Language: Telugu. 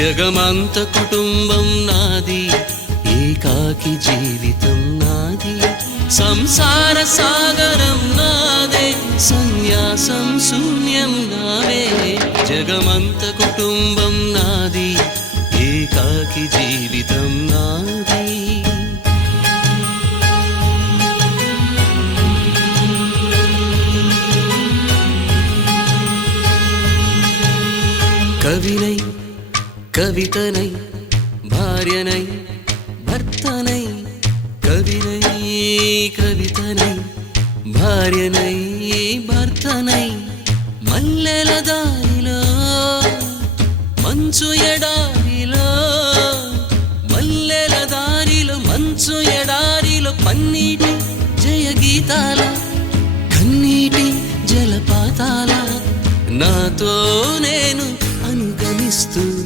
జగమంత కుటుంబం నాది, ఏకాకి జీవితం నాది, సంసార సాగరం నాదే, సన్యాసం శూన్యం నావే. జగమంత కుటుంబం నాది, ఏకాకి జీవితం నాది. కవినై కవితనై భార్యనై భర్తనై, కవినై కవితనై భార్యనై భర్తనై, మల్లెల దారిలో మంచు ఎడారిలో, మల్లెల దారిలో మంచు ఎడారిలో, పన్నీటి జయ గీతాల కన్నీటి జలపాతాల, నాతో నేను అనుగమిస్తూ